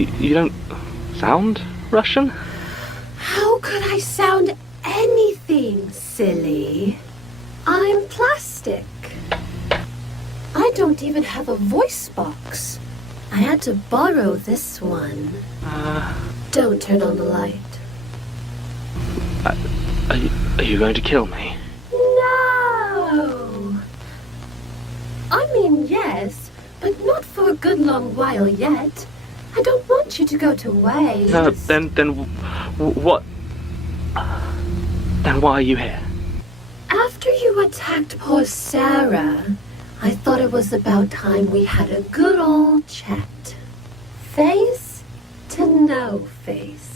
You don't sound Russian? How could I sound anything, silly? I'm plastic. I don't even have a voice box. I had to borrow this one. Don't turn on the light. Are you going to kill me? No! I mean, yes, but not for a good long while yet. I don't want you to go to waste. No, then what? Then why are you here? After you attacked poor Sarah, I thought it was about time we had a good old chat. Face to no face.